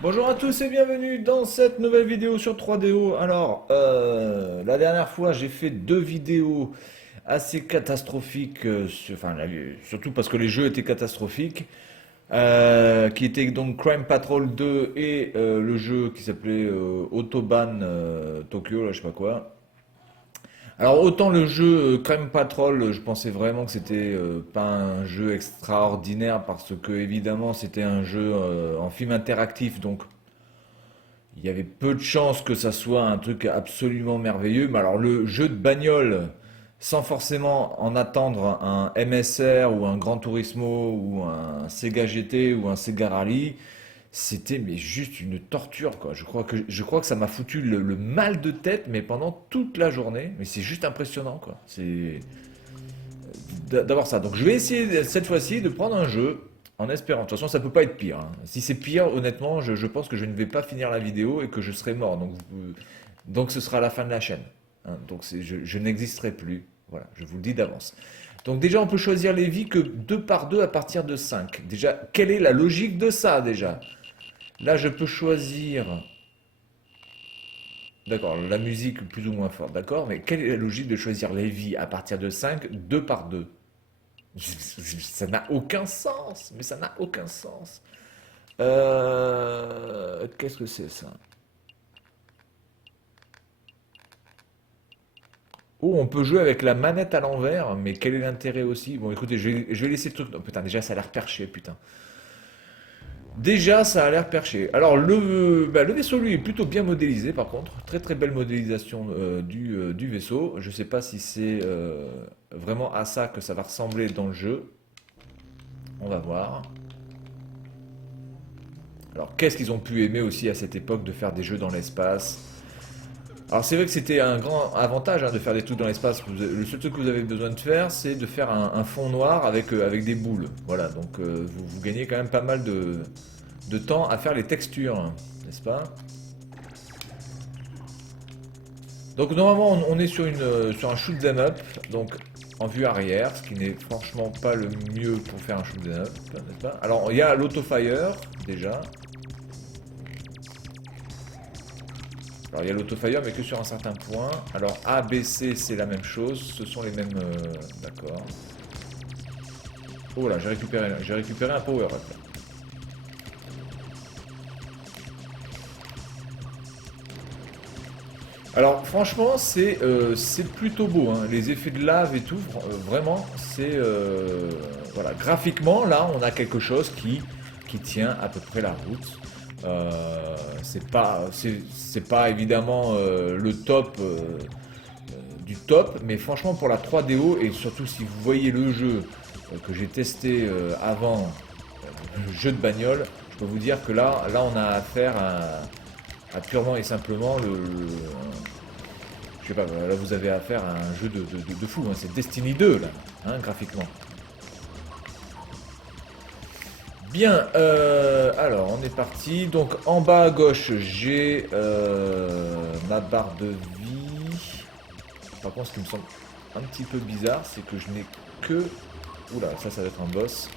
Bonjour à tous et bienvenue dans cette nouvelle vidéo sur 3DO. Alors, la dernière fois, j'ai fait deux vidéos assez catastrophiques, surtout parce que les jeux étaient catastrophiques, qui étaient donc Crime Patrol 2 et le jeu qui s'appelait Autobahn Tokyo, là, je sais pas quoi. Alors autant le jeu Crime Patrol, je pensais vraiment que c'était pas un jeu extraordinaire parce que évidemment c'était un jeu en film interactif, donc il y avait peu de chances que ça soit un truc absolument merveilleux. Mais alors le jeu de bagnole, sans forcément en attendre un MSR ou un Gran Turismo ou un Sega GT ou un Sega Rally, c'était mais juste une torture quoi. Je crois que ça m'a foutu le mal de tête mais pendant toute la journée. Mais c'est juste impressionnant quoi. C'est d'avoir ça. Donc je vais essayer cette fois-ci de prendre un jeu en espérant. De toute façon, ça peut pas être pire, hein. Si c'est pire, honnêtement, je pense que je ne vais pas finir la vidéo et que je serai mort. Donc ce sera la fin de la chaîne, hein. Donc je n'existerai plus. Voilà, je vous le dis d'avance. Donc déjà, on peut choisir les vies que 2 par 2 à partir de 5. Déjà, quelle est la logique de ça déjà? Là, je peux choisir. D'accord, la musique plus ou moins forte, d'accord, mais quelle est la logique de choisir les vies à partir de 5, 2 par 2? Ça n'a aucun sens, mais ça n'a aucun sens. Qu'est-ce que c'est ça? Oh, on peut jouer avec la manette à l'envers, mais quel est l'intérêt aussi? Bon, écoutez, je vais laisser le truc. Oh, putain, déjà, ça a l'air perché, putain. Déjà, ça a l'air perché. Alors, le vaisseau, lui, est plutôt bien modélisé, par contre. Très, très belle modélisation du vaisseau. Je sais pas si c'est vraiment à ça que ça va ressembler dans le jeu. On va voir. Alors, qu'est-ce qu'ils ont pu aimer aussi à cette époque de faire des jeux dans l'espace? Alors, c'est vrai que c'était un grand avantage hein, de faire des trucs dans l'espace. Le seul truc que vous avez besoin de faire, c'est de faire un fond noir avec des boules. Voilà, donc vous gagnez quand même pas mal de temps à faire les textures, hein, n'est-ce pas? Donc, normalement, on est sur un shoot 'em up, donc en vue arrière, ce qui n'est franchement pas le mieux pour faire un shoot 'em up, n'est-ce pas? Alors, il y a l'autofire, déjà. Alors il y a l'autofire mais que sur un certain point. Alors A, B, C c'est la même chose, ce sont les mêmes... D'accord. Oh là, j'ai récupéré un power up. Alors franchement c'est plutôt beau, hein. Les effets de lave et tout, vraiment c'est... voilà, graphiquement là on a quelque chose qui tient à peu près la route. C'est pas évidemment le top du top, mais franchement pour la 3DO et surtout si vous voyez le jeu que j'ai testé avant, le jeu de bagnole, je peux vous dire que là on a affaire à purement et simplement je sais pas, là vous avez affaire à un jeu de fou, hein. C'est Destiny 2 là, hein, graphiquement. Bien, alors on est parti. Donc en bas à gauche, j'ai ma barre de vie. Par contre, ce qui me semble un petit peu bizarre, c'est que je n'ai que... Oula, ça va être un boss.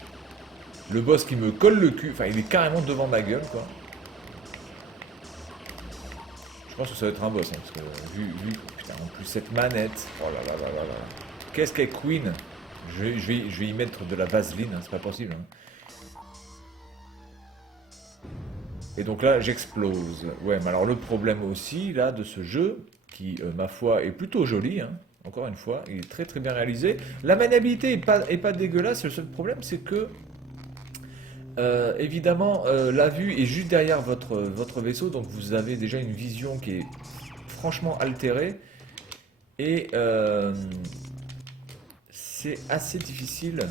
Le boss qui me colle le cul, enfin il est carrément devant ma gueule quoi. Je pense que ça va être un boss, hein, parce que putain, en plus cette manette, oh là là là là là. Qu'est-ce qu'est Queen? Je vais y mettre de la vaseline, hein, c'est pas possible, hein. Et donc là, j'explose. Ouais, mais alors le problème aussi, là, de ce jeu, qui, ma foi, est plutôt joli, hein, encore une fois, il est très très bien réalisé. La maniabilité est pas dégueulasse, le seul problème, c'est que, évidemment, la vue est juste derrière votre vaisseau, donc vous avez déjà une vision qui est franchement altérée, et c'est assez difficile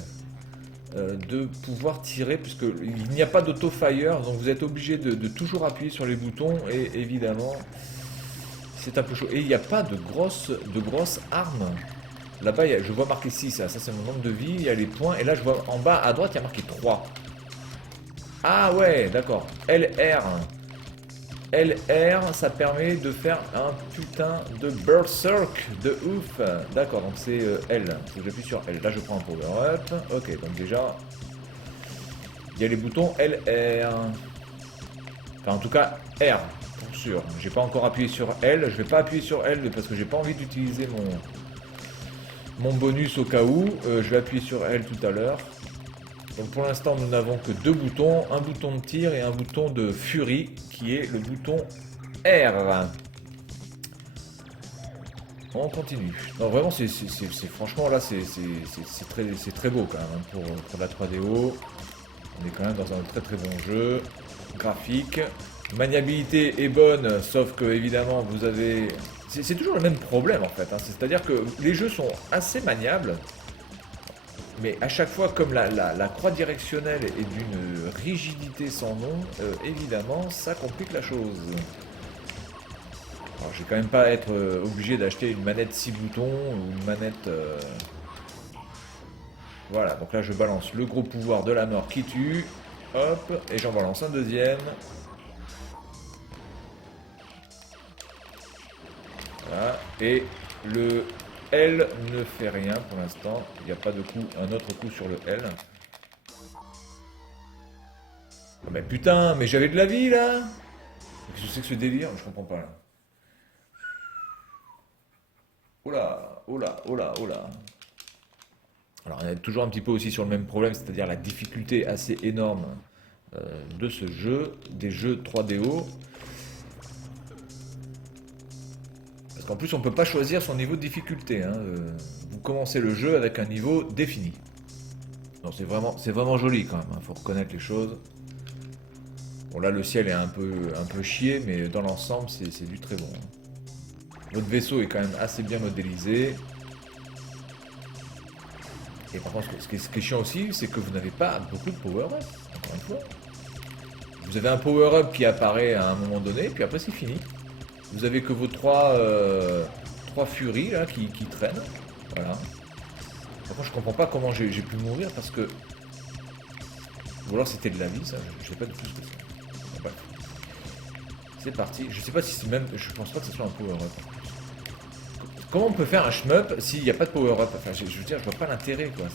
de pouvoir tirer puisqu'il n'y a pas d'auto-fire, donc vous êtes obligé de toujours appuyer sur les boutons et évidemment c'est un peu chaud. Et il n'y a pas de grosses armes. Là-bas, je vois marqué 6, ça c'est mon nombre de vie, il y a les points, et là je vois en bas à droite il y a marqué 3. Ah ouais, d'accord. LR. LR, ça permet de faire un putain de berserk de ouf. D'accord, donc c'est L. Si j'appuie sur L, là je prends un power up. Ok, donc déjà, il y a les boutons LR. Enfin, en tout cas, R, pour sûr. J'ai pas encore appuyé sur L. Je vais pas appuyer sur L parce que j'ai pas envie d'utiliser mon bonus au cas où. Je vais appuyer sur L tout à l'heure. Donc pour l'instant, nous n'avons que deux boutons. Un bouton de tir et un bouton de furie qui est le bouton R. On continue. Non, vraiment, franchement, là, c'est très beau quand même hein, pour la 3DO. On est quand même dans un très très bon jeu. Graphique. Maniabilité est bonne, sauf que évidemment, vous avez... C'est toujours le même problème en fait. Hein. C'est-à-dire que les jeux sont assez maniables. Mais à chaque fois, comme la croix directionnelle est d'une rigidité sans nom, évidemment, ça complique la chose. Alors, je vais quand même pas être obligé d'acheter une manette 6 boutons ou une manette... Voilà, donc là je balance le gros pouvoir de la mort qui tue. Hop, et j'en balance un deuxième. Voilà, et le L ne fait rien pour l'instant. Il n'y a pas de coup, un autre coup sur le L. Oh, mais putain, mais j'avais de la vie là. Qu'est-ce que c'est que ce délire? Je comprends pas là. Oh là, oh là, oh là, oh là. Alors, on est toujours un petit peu aussi sur le même problème, c'est-à-dire la difficulté assez énorme de ce jeu, des jeux 3DO. Parce qu'en plus, on ne peut pas choisir son niveau de difficulté. Hein. Vous commencez le jeu avec un niveau défini. Non, c'est vraiment joli quand même, il faut reconnaître les choses. Bon, là, le ciel est un peu chié, mais dans l'ensemble, c'est du très bon. Hein. Votre vaisseau est quand même assez bien modélisé. Et par contre, ce qui est chiant aussi, c'est que vous n'avez pas beaucoup de power-up, encore une fois. Vous avez un power-up qui apparaît à un moment donné, puis après c'est fini. Vous avez que vos trois furies là, qui traînent. Voilà. Par contre, je comprends pas comment j'ai pu mourir parce que... Ou alors c'était de la vie, ça, je sais pas du tout ce que c'est. Bref. C'est parti. Je sais pas si c'est même... Je pense pas que ce soit un power-up. Comment on peut faire un shmup s'il n'y a pas de power-up? Enfin, je veux dire, je vois pas l'intérêt, quoi.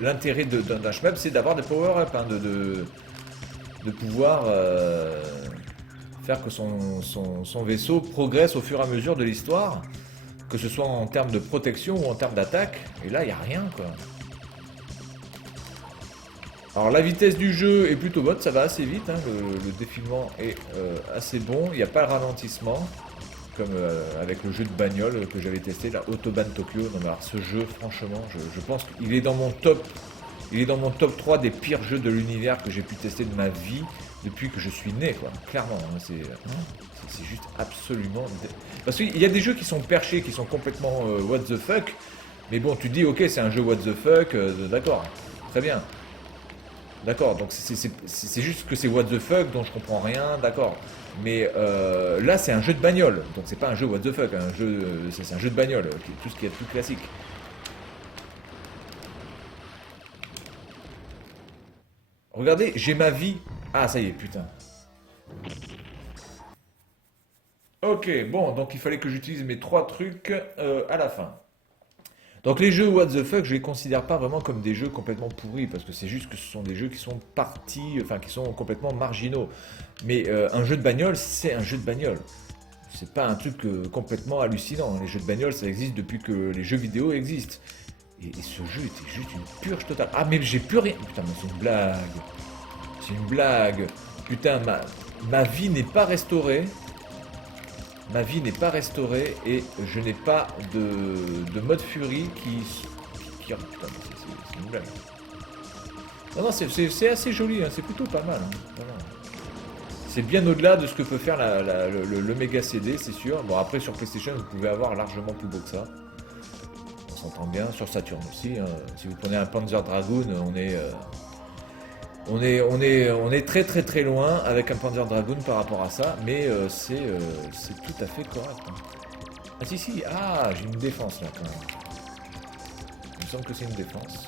L'intérêt d'un shmup, c'est d'avoir des power-up, hein, de pouvoir faire que son vaisseau progresse au fur et à mesure de l'histoire, que ce soit en termes de protection ou en termes d'attaque. Et là, il n'y a rien, quoi. Alors, la vitesse du jeu est plutôt bonne, ça va assez vite, hein, le défilement est assez bon, il n'y a pas le ralentissement. Comme avec le jeu de bagnole que j'avais testé, la Autobahn Tokyo. Non mais alors ce jeu, franchement, je pense qu'il est dans mon top. Il est dans mon top 3 des pires jeux de l'univers que j'ai pu tester de ma vie depuis que je suis né, quoi. Clairement, hein, c'est juste absolument... Parce qu'il y a des jeux qui sont perchés, qui sont complètement what the fuck. Mais bon, tu te dis, ok, c'est un jeu what the fuck, d'accord, très bien. D'accord, donc c'est juste que c'est what the fuck dont je comprends rien, d'accord. Mais là, c'est un jeu de bagnole, donc c'est pas un jeu what the fuck, c'est un jeu de bagnole, tout ce qui est plus classique. Regardez, j'ai ma vie. Ah, ça y est, putain. Ok, bon, donc il fallait que j'utilise mes trois trucs à la fin. Donc les jeux what the fuck, je les considère pas vraiment comme des jeux complètement pourris, parce que c'est juste que ce sont des jeux qui sont partis, enfin qui sont complètement marginaux. Mais un jeu de bagnole, c'est un jeu de bagnole. C'est pas un truc complètement hallucinant. Les jeux de bagnole, ça existe depuis que les jeux vidéo existent. Et ce jeu était juste une purge totale. Ah mais j'ai plus rien. Putain, mais c'est une blague. C'est une blague. Putain, ma vie n'est pas restaurée. Ma vie n'est pas restaurée et je n'ai pas de mode furie qui... Putain, c'est une blague. Non, non, c'est assez joli, hein, c'est plutôt pas mal. Hein, voilà. C'est bien au-delà de ce que peut faire le méga CD, c'est sûr. Bon, après sur PlayStation, vous pouvez avoir largement plus beau que ça. On s'entend bien. Sur Saturn aussi. Hein. Si vous prenez un Panzer Dragoon, on est très très très loin avec un Panzer Dragoon par rapport à ça, mais c'est tout à fait correct. Hein. Ah si si, ah j'ai une défense là quand même. Il me semble que c'est une défense.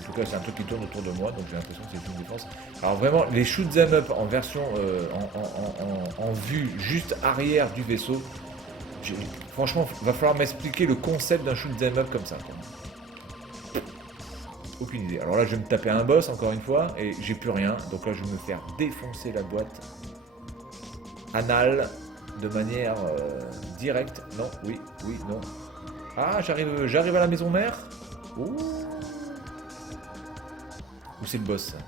En tout cas c'est un truc qui tourne autour de moi, donc j'ai l'impression que c'est une défense. Alors vraiment, les shoot 'em up en version en vue juste arrière du vaisseau, franchement, va falloir m'expliquer le concept d'un shoot 'em up comme ça. Quoi. aucune idée. Alors là, je vais me taper un boss encore une fois et j'ai plus rien. Donc là, je vais me faire défoncer la boîte anale de manière directe. Non, oui, oui, non. Ah, j'arrive à la maison mère. Ouh. Où c'est le boss ça?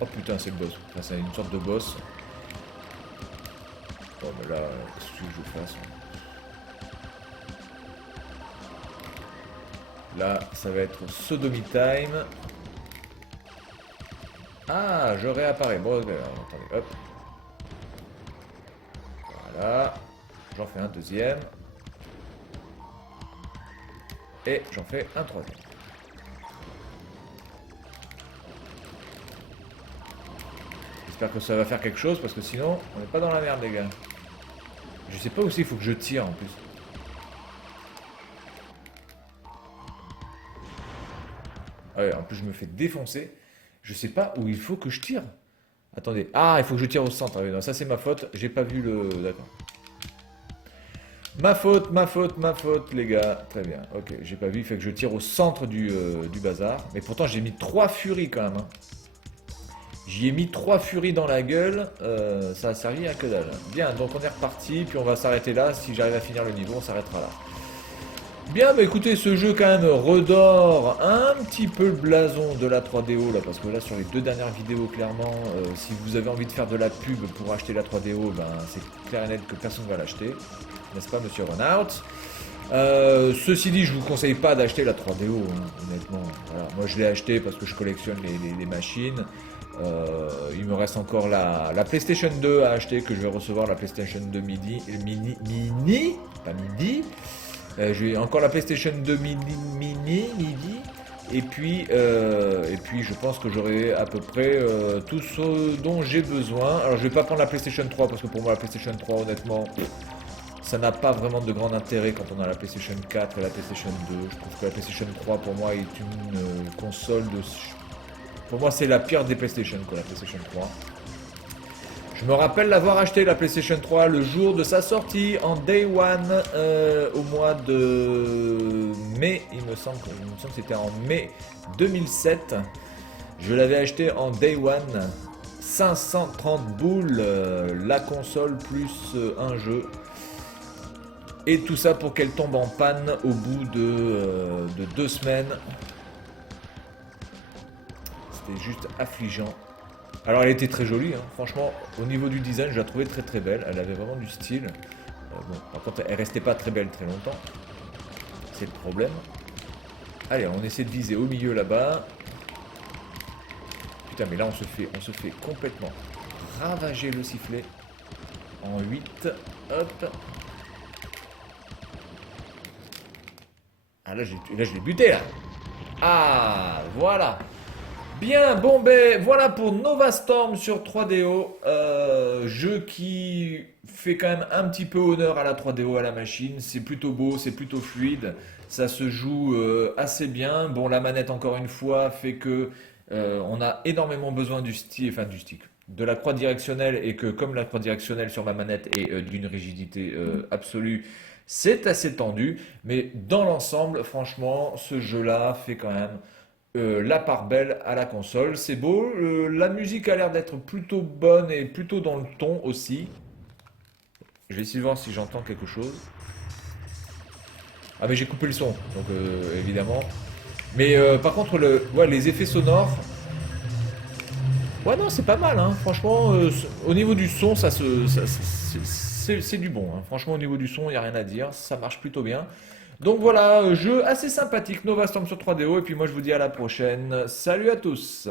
Oh putain, c'est le boss. Enfin, c'est une sorte de boss. Bon, mais là, qu'est-ce que je fasse? Là, ça va être Sodomy Time. Ah, je réapparais. Bon, attendez, hop. Voilà. J'en fais un deuxième. Et j'en fais un troisième. J'espère que ça va faire quelque chose parce que sinon, on n'est pas dans la merde, les gars. Je sais pas où il faut que je tire en plus. Ah ouais, en plus, je me fais défoncer. Je sais pas où il faut que je tire. Attendez. Ah, il faut que je tire au centre. Ah oui, non, ça, c'est ma faute. J'ai pas vu le... D'accord. Ma faute, ma faute, ma faute, les gars. Très bien. Ok, j'ai pas vu. Il fait que je tire au centre du bazar. Mais pourtant, j'ai mis 3 furies quand même. Hein. J'y ai mis 3 furies dans la gueule. Ça a servi à que dalle. Bien, donc on est reparti. Puis on va s'arrêter là. Si j'arrive à finir le niveau, on s'arrêtera là. Bien, bah écoutez, ce jeu quand même redore un petit peu le blason de la 3DO là, parce que là sur les 2 dernières vidéos clairement, si vous avez envie de faire de la pub pour acheter la 3DO, ben c'est clair et net que personne ne va l'acheter, n'est-ce pas monsieur Runout? Ceci dit, je vous conseille pas d'acheter la 3DO, hein, honnêtement. Voilà. Moi je l'ai acheté parce que je collectionne les machines. Il me reste encore la PlayStation 2 à acheter, que je vais recevoir, la PlayStation 2 mini, pas midi. J'ai encore la PlayStation 2 midi, et puis je pense que j'aurai à peu près tout ce dont j'ai besoin. Alors je vais pas prendre la PlayStation 3 parce que pour moi la PlayStation 3 honnêtement ça n'a pas vraiment de grand intérêt quand on a la PlayStation 4 et la PlayStation 2. Je trouve que la PlayStation 3 pour moi est une console de... Pour moi c'est la pire des PlayStation quoi, la PlayStation 3. Je me rappelle l'avoir acheté la PlayStation 3 le jour de sa sortie en Day One au mois de mai, il me semble que c'était en mai 2007. Je l'avais acheté en Day One, 530 boules, la console plus un jeu. Et tout ça pour qu'elle tombe en panne au bout de 2 semaines. C'était juste affligeant. Alors elle était très jolie, hein. Franchement, au niveau du design, je la trouvais très très belle. Elle avait vraiment du style. Bon, par contre, elle restait pas très belle très longtemps. C'est le problème. Allez, on essaie de viser au milieu là-bas. Putain, mais là on se fait complètement ravager le sifflet. En 8. Hop. Ah là, je l'ai buté là. Ah, voilà. Bien, bon ben voilà pour Nova Storm sur 3DO, jeu qui fait quand même un petit peu honneur à la 3DO, à la machine, c'est plutôt beau, c'est plutôt fluide, ça se joue assez bien. Bon, la manette encore une fois fait que on a énormément besoin du stick, enfin du stick, de la croix directionnelle, et que comme la croix directionnelle sur ma manette est d'une rigidité absolue, c'est assez tendu, mais dans l'ensemble, franchement, ce jeu-là fait quand même la part belle à la console. C'est beau, la musique a l'air d'être plutôt bonne et plutôt dans le ton aussi. Je vais essayer de voir si j'entends quelque chose. Ah mais j'ai coupé le son, donc évidemment. Mais par contre, ouais, les effets sonores... Ouais non, c'est pas mal, hein. Franchement, au niveau du son, c'est du bon, hein. Franchement, au niveau du son, il n'y a rien à dire, ça marche plutôt bien. Donc voilà, jeu assez sympathique, Nova Storm sur 3DO, et puis moi je vous dis à la prochaine. Salut à tous!